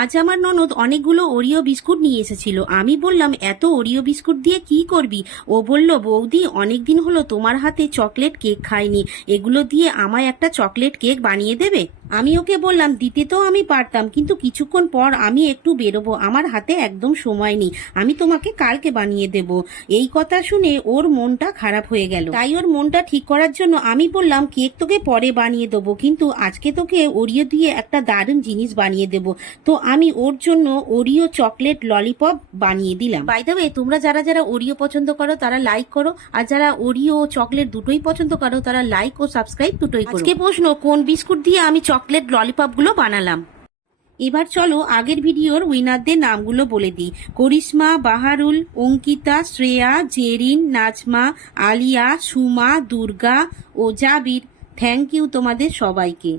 আজ আমার ননদ অনেকগুলো ওরিও বিস্কুট নিয়ে এসেছিল। আমি বললাম, এত ওরিও বিস্কুট দিয়ে কি করবি? ও বলল, বৌদি অনেকদিন হলো তোমার হাতে চকলেট কেক খাইনি, এগুলো দিয়ে আমায় একটা চকলেট কেক বানিয়ে দেবে? আমি ওকে বললাম, দিতে তো আমি পারতাম, কিন্তু কিছুক্ষণ পর আমি একটু বেরোবো, আমার হাতে একদম সময় নেই, আমি তোমাকে কালকে বানিয়ে দেব। এই কথা শুনে ওর মনটা খারাপ হয়ে গেল। তাই ওর মনটা ঠিক করার জন্য আমি বললাম, কেক তোকে পরে বানিয়ে দেবো, কিন্তু আজকে তোকে ওরিও দিয়ে একটা দারুণ জিনিস বানিয়ে দেবো। তো আমি ওর জন্য ওরিও চকলেট ললিপপ বানিয়ে দিলাম। বাই দ্য ওয়ে, তোমরা যারা যারা ওরিও পছন্দ করো তারা লাইক করো, আর যারা ওরিও ও চকলেট দুটোই পছন্দ করো তারা লাইক ও সাবস্ক্রাইব দুটোই করো। আজকে প্রশ্ন, কোন বিস্কুট দিয়ে আমি চকলেট ললিপপ গুলো বানালাম? এবার চলো আগের ভিডিওর উইনারদের নামগুলো বলে দিই। করিশ্মা, বাহারুল, অঙ্কিতা, শ্রেয়া, জেরিন, নাজমা, আলিয়া, সুমা, দুর্গা ও জাবির। থ্যাংক ইউ তোমাদের সবাইকে।